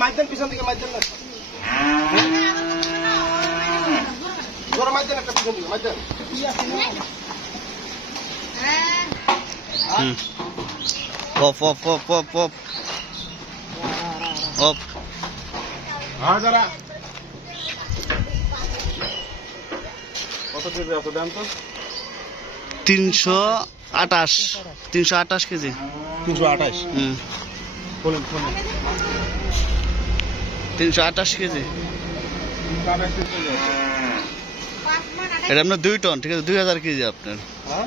মাইদান পিছন দিকে মাইদান না জোরে মাইদান একটা পিছন দিকে মাইদান off off off off off off হ্যাঁ যারা কত কেজি আছে দেন তো 328 কেজি 328 বলেন 328 কেজি এটা আপনার 2 টন ঠিক আছে 2000 কেজি আপনার হ্যাঁ